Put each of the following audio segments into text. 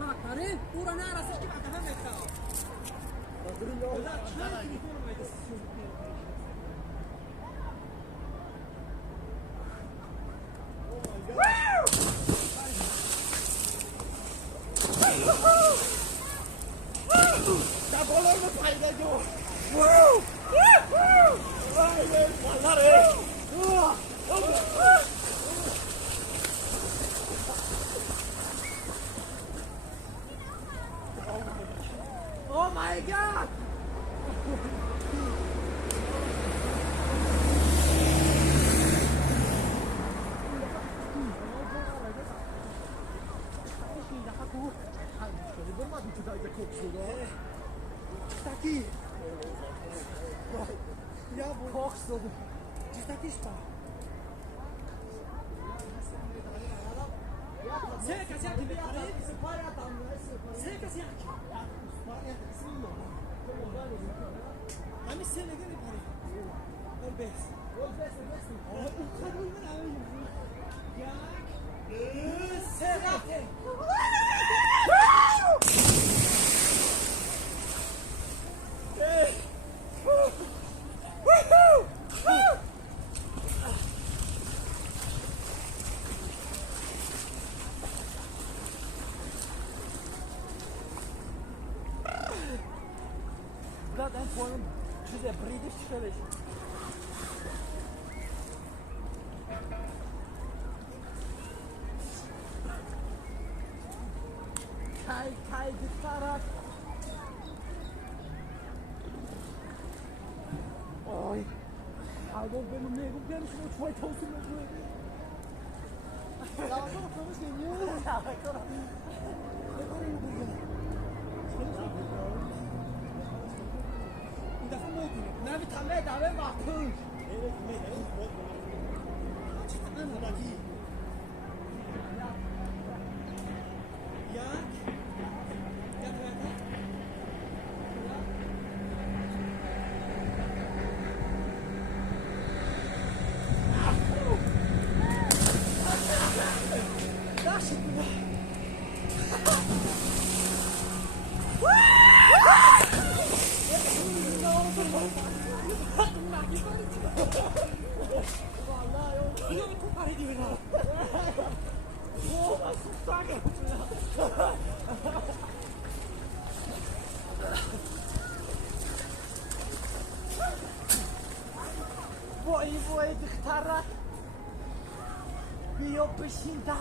bakmarin, ora narasa ki bakana metta. Oh my god! Aqui. Ja, box. Está aqui está. Cerca se aqui. Cerca se aqui. Hani sen ne gibi pare? Albes. O kadar mı abi? Ya. Serhat. Ben puanım güzel, British şöyle. Kay gitarak. Oj, albo bym nie lubiłem się na twoje toasty na górę. Ja to pomysł nie. 나비 담배 마크. وای دختره بیا بشین در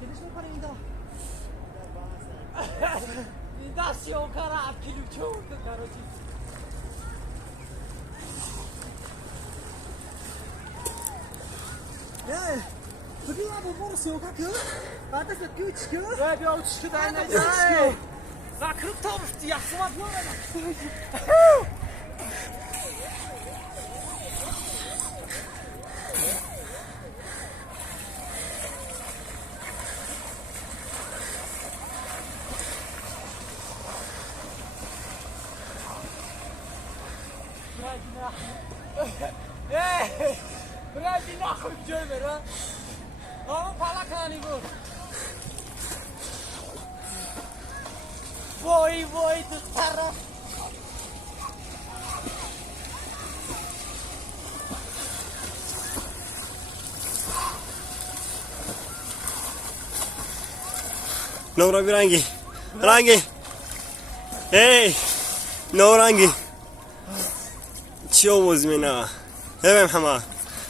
چیزش میکنه ایدا ایدا شوکره اپکیلو چون کاروچی Bugün abi burası yok akıyor. Ateş etkiyor çıkıyor. Ya bir avuç çıkıyor da ne çıkıyor. La kırık tavuştu yaksıma diyor ya. Bırak bir nakıl gömer ha. Ama palakani bu. Vay dışarı. Nora bir rangi. Hey, Norangi. چی آوازی مینا؟ هم همه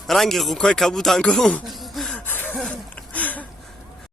رنگ خوکای کبوتن کو